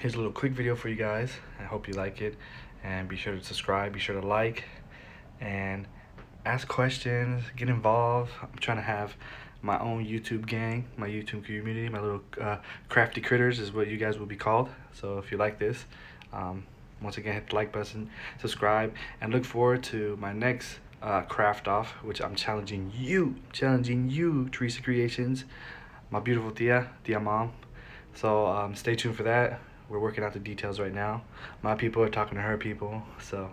here's a little quick video for you guys. I hope you like it, and be sure to subscribe, be sure to like, and ask questions, get involved. I'm trying to have my own YouTube gang, my YouTube community, my little crafty critters is what you guys will be called. So if you like this, once again, hit the like button, subscribe, and look forward to my next craft off, which I'm challenging you, Teresa Creations, my beautiful Tia mom. So stay tuned for that. We're working out the details right now. My people are talking to her people. So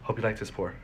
hope you like this pour.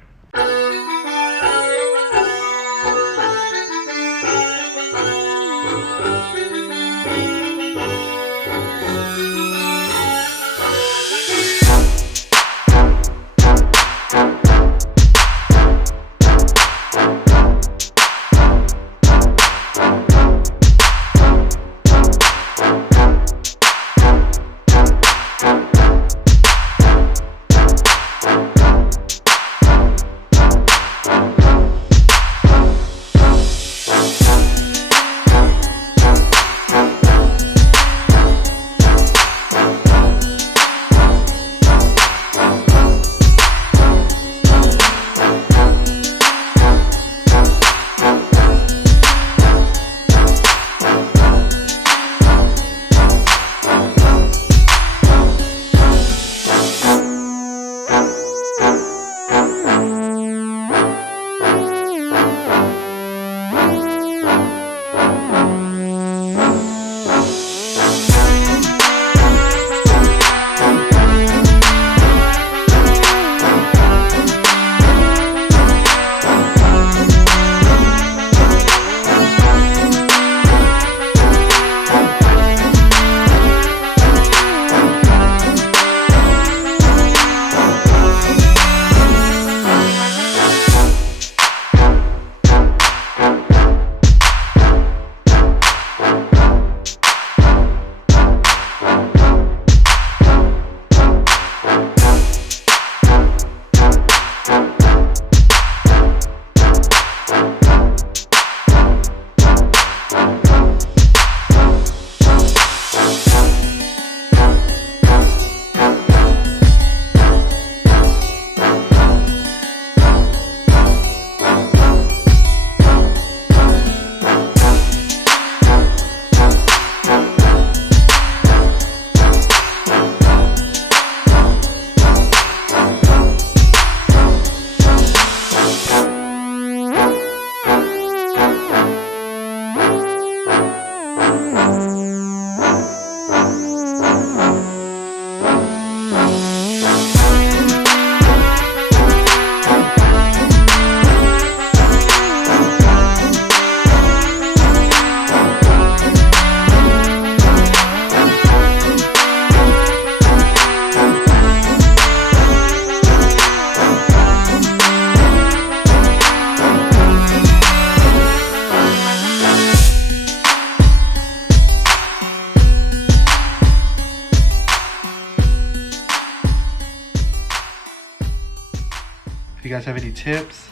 If you guys have any tips,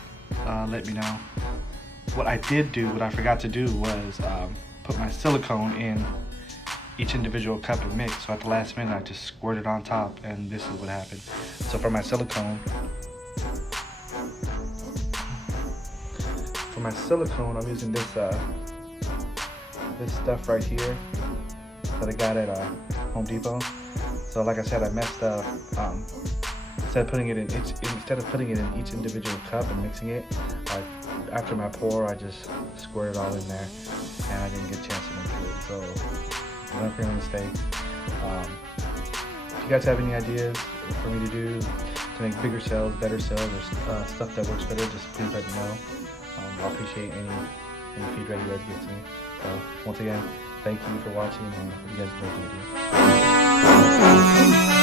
let me know. What I forgot to do was put my silicone in each individual cup of mix. So at the last minute, I just squirted on top, and this is what happened. So for my silicone, I'm using this this stuff right here that I got at Home Depot. So like I said, I messed up. Instead of putting it in each individual cup and mixing it, after my pour, I just squirted it all in there, and I didn't get a chance to mix it. So learn from your mistakes. If you guys have any ideas for me to do to make bigger cells, better cells, or stuff that works better, just please let me know. I'll appreciate any feedback you guys give to me. So once again, thank you for watching, and I hope you guys enjoyed the video.